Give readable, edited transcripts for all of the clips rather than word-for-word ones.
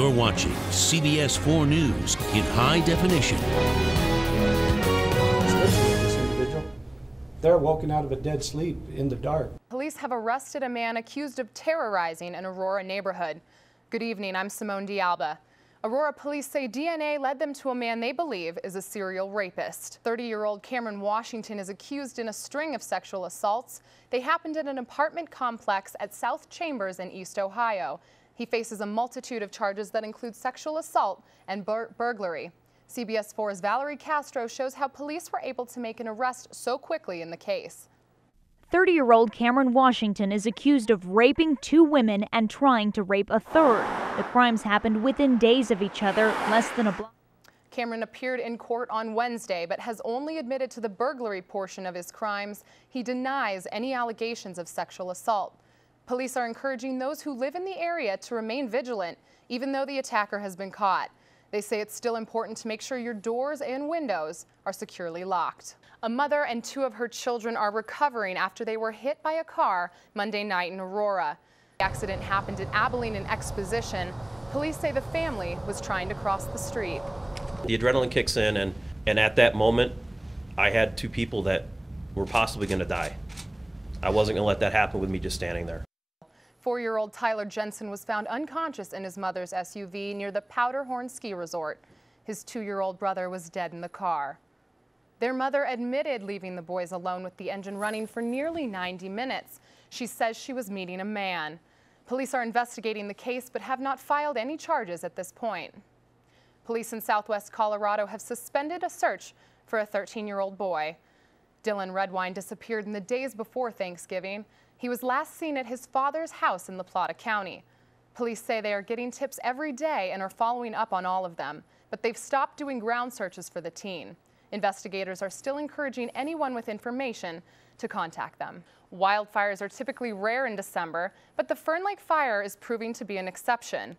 You're watching CBS 4 News in high definition. This individual, they're woken out of a dead sleep in the dark. Police have arrested a man accused of terrorizing an Aurora neighborhood. Good evening, I'm Simone D'Alba. Aurora police say DNA led them to a man they believe is a serial rapist. 30-year-old Cameron Washington is accused in a string of sexual assaults. They happened at an apartment complex at South Chambers in East Ohio. He faces a multitude of charges that include sexual assault and burglary. CBS 4's Valerie Castro shows how police were able to make an arrest so quickly in the case. 30-year-old Cameron Washington is accused of raping 2 women and trying to rape a third. The crimes happened within days of each other, less than a block. Cameron appeared in court on Wednesday, but has only admitted to the burglary portion of his crimes. He denies any allegations of sexual assault. Police are encouraging those who live in the area to remain vigilant, even though the attacker has been caught. They say it's still important to make sure your doors and windows are securely locked. A mother and 2 of her children are recovering after they were hit by a car Monday night in Aurora. The accident happened at Abilene and Exposition. Police say the family was trying to cross the street. The adrenaline kicks in, and at that moment, I had 2 people that were possibly going to die. I wasn't going to let that happen with me just standing there. 4-year-old Tyler Jensen was found unconscious in his mother's SUV near the Powderhorn Ski Resort. His 2-year-old brother was dead in the car. Their mother admitted leaving the boys alone with the engine running for nearly 90 minutes. She says she was meeting a man. Police are investigating the case but have not filed any charges at this point. Police in Southwest Colorado have suspended a search for a 13-year-old boy. Dylan Redwine disappeared in the days before Thanksgiving. He was last seen at his father's house in La Plata County. Police say they are getting tips every day and are following up on all of them, but they've stopped doing ground searches for the teen. Investigators are still encouraging anyone with information to contact them. Wildfires are typically rare in December, but the Fern Lake fire is proving to be an exception.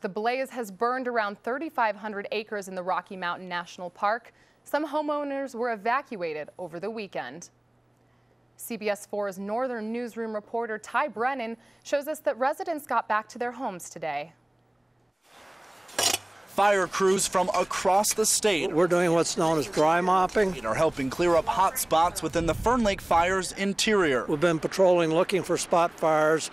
The blaze has burned around 3,500 acres in the Rocky Mountain National Park. Some homeowners were evacuated over the weekend. CBS 4's Northern Newsroom reporter Ty Brennan shows us that residents got back to their homes today. Fire crews from across the state. We're doing what's known as dry mopping. Are helping clear up hot spots within the Fern Lake fire's interior. We've been patrolling looking for spot fires.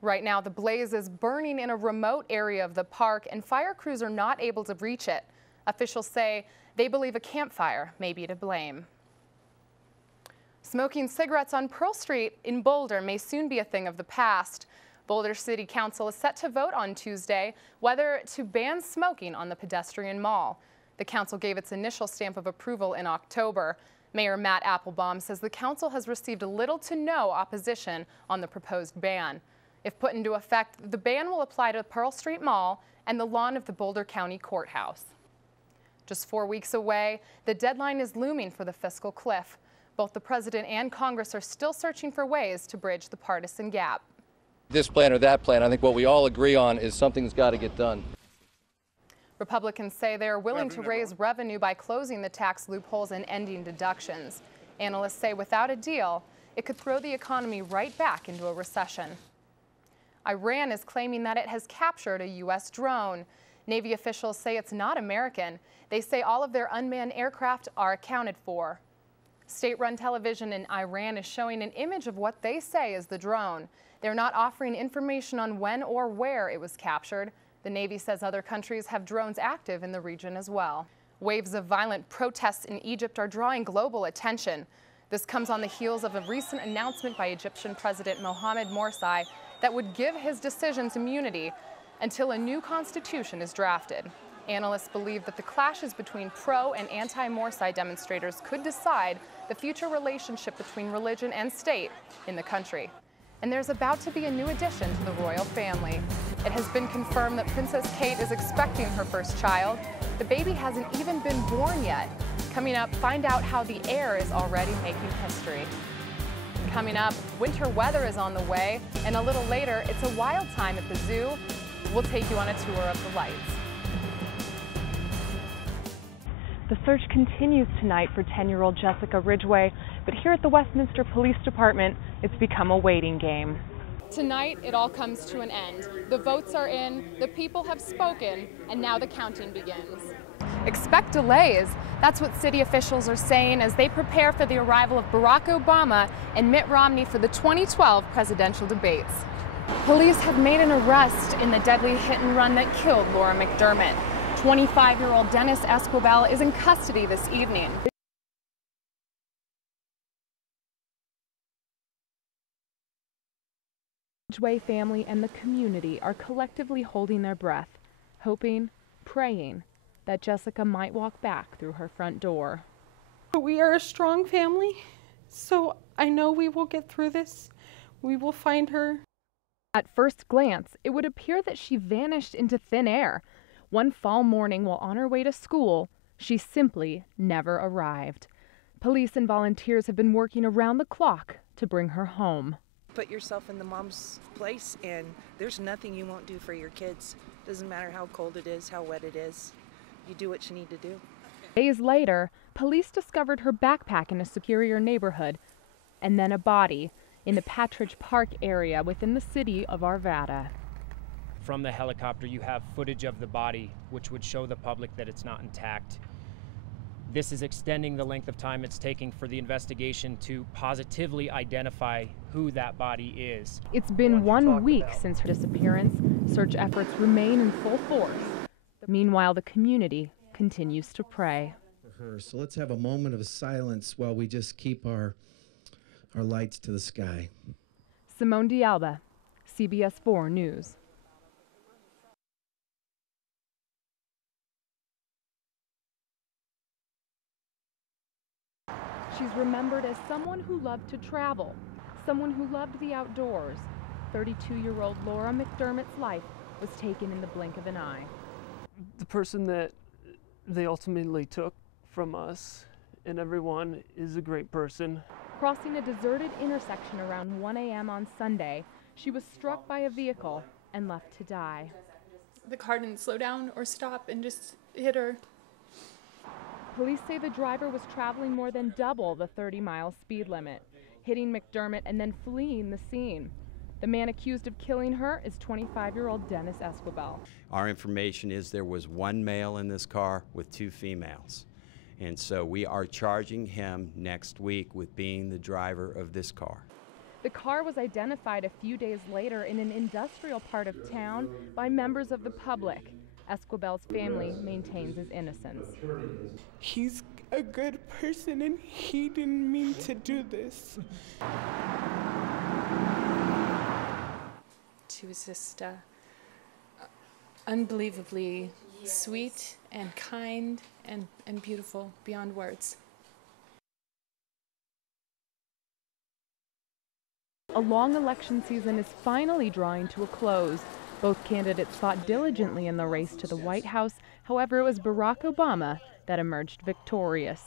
Right now, the blaze is burning in a remote area of the park, and fire crews are not able to reach it. Officials say they believe a campfire may be to blame. Smoking cigarettes on Pearl Street in Boulder may soon be a thing of the past. Boulder City Council is set to vote on Tuesday whether to ban smoking on the pedestrian mall. The council gave its initial stamp of approval in October. Mayor Matt Applebaum says the council has received little to no opposition on the proposed ban. If put into effect, the ban will apply to Pearl Street Mall and the lawn of the Boulder County Courthouse. Just 4 weeks away, the deadline is looming for the fiscal cliff. Both the president and Congress are still searching for ways to bridge the partisan gap. This plan or that plan, I think what we all agree on is something's got to get done. Republicans say they are willing to raise revenue by closing the tax loopholes and ending deductions. Analysts say without a deal, it could throw the economy right back into a recession. Iran is claiming that it has captured a U.S. drone. Navy officials say it's not American. They say all of their unmanned aircraft are accounted for. State-run television in Iran is showing an image of what they say is the drone. They're not offering information on when or where it was captured. The Navy says other countries have drones active in the region as well. Waves of violent protests in Egypt are drawing global attention. This comes on the heels of a recent announcement by Egyptian President Mohamed Morsi that would give his decisions immunity until a new constitution is drafted. Analysts believe that the clashes between pro- and anti-Morsi demonstrators could decide the future relationship between religion and state in the country. And there's about to be a new addition to the royal family. It has been confirmed that Princess Kate is expecting her first child. The baby hasn't even been born yet. Coming up, find out how the heir is already making history. Coming up, winter weather is on the way, and a little later, it's a wild time at the zoo. We'll take you on a tour of the lights. The search continues tonight for 10-year-old Jessica Ridgway, but here at the Westminster Police Department, it's become a waiting game. Tonight, it all comes to an end. The votes are in, the people have spoken, and now the counting begins. Expect delays. That's what city officials are saying as they prepare for the arrival of Barack Obama and Mitt Romney for the 2012 presidential debates. Police have made an arrest in the deadly hit and run that killed Laura McDermott. 25-year-old Dennis Esquivel is in custody this evening. The Ridgway family and the community are collectively holding their breath, hoping, praying that Jessica might walk back through her front door. We are a strong family, so I know we will get through this. We will find her. At first glance, it would appear that she vanished into thin air. One fall morning while on her way to school, she simply never arrived. Police and volunteers have been working around the clock to bring her home. Put yourself in the mom's place, and there's nothing you won't do for your kids. Doesn't matter how cold it is, how wet it is. You do what you need to do. Days later, police discovered her backpack in a Superior neighborhood, and then a body in the Patridge Park area within the city of Arvada. From the helicopter, you have footage of the body, which would show the public that it's not intact. This is extending the length of time it's taking for the investigation to positively identify who that body is. It's been 1 week since her disappearance. Search efforts remain in full force. Meanwhile, the community continues to pray. So let's have a moment of silence while we just keep our lights to the sky. Simone D'Alba, CBS 4 News. She's remembered as someone who loved to travel, someone who loved the outdoors. 32-year-old Laura McDermott's life was taken in the blink of an eye. The person that they ultimately took from us and everyone is a great person. Crossing a deserted intersection around 1 a.m. on Sunday, she was struck by a vehicle and left to die. The car didn't slow down or stop and just hit her. Police say the driver was traveling more than double the 30-mile speed limit, hitting McDermott and then fleeing the scene. The man accused of killing her is 25-year-old Dennis Esquivel. Our information is there was one male in this car with 2 females. And so we are charging him next week with being the driver of this car. The car was identified a few days later in an industrial part of town by members of the public. Esquivel's family maintains his innocence. He's a good person and he didn't mean to do this. She was just unbelievably sweet and kind and beautiful beyond words. A long election season is finally drawing to a close. Both candidates fought diligently in the race to the White House. However, it was Barack Obama that emerged victorious.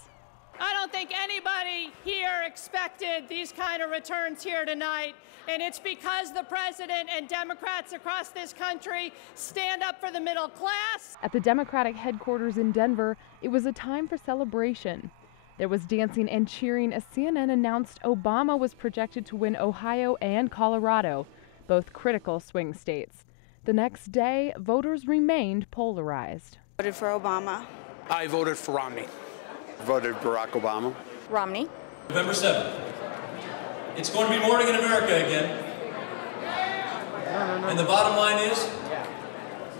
I don't think anybody here expected these kind of returns here tonight, and it's because the president and Democrats across this country stand up for the middle class. At the Democratic headquarters in Denver, it was a time for celebration. There was dancing and cheering as CNN announced Obama was projected to win Ohio and Colorado, both critical swing states. The next day, voters remained polarized. Voted for Obama. I voted for Romney. Voted Barack Obama. Romney. November 7th. It's going to be morning in America again. And the bottom line is,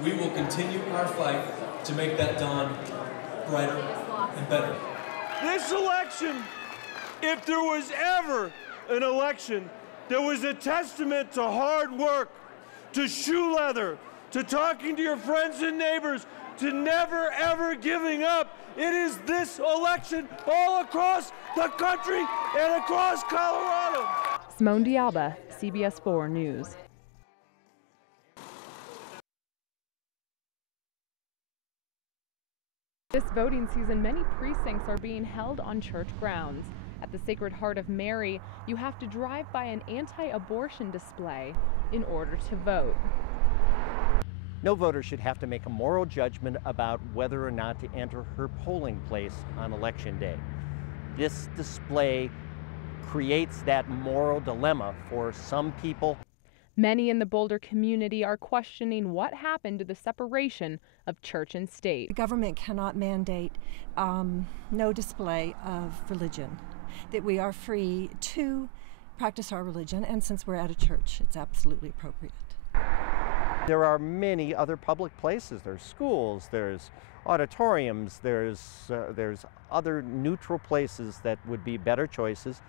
we will continue our fight to make that dawn brighter and better. This election, if there was ever an election that was a testament to hard work, to shoe leather, to talking to your friends and neighbors, to never ever giving up, it is this election all across the country and across Colorado. Simone D'Alba, CBS 4 News. This voting season, many precincts are being held on church grounds. At the Sacred Heart of Mary, you have to drive by an anti-abortion display in order to vote. No voter should have to make a moral judgment about whether or not to enter her polling place on Election Day. This display creates that moral dilemma for some people. Many in the Boulder community are questioning what happened to the separation of church and state. The government cannot mandate no display of religion, that we are free to practice our religion, and since we're at a church, it's absolutely appropriate. There are many other public places. There's schools, there's auditoriums, there's other neutral places that would be better choices.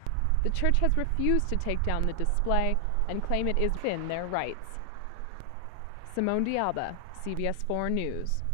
The church has refused to take down the display and claim it is within their rights. Simone D'Alba, CBS 4 News.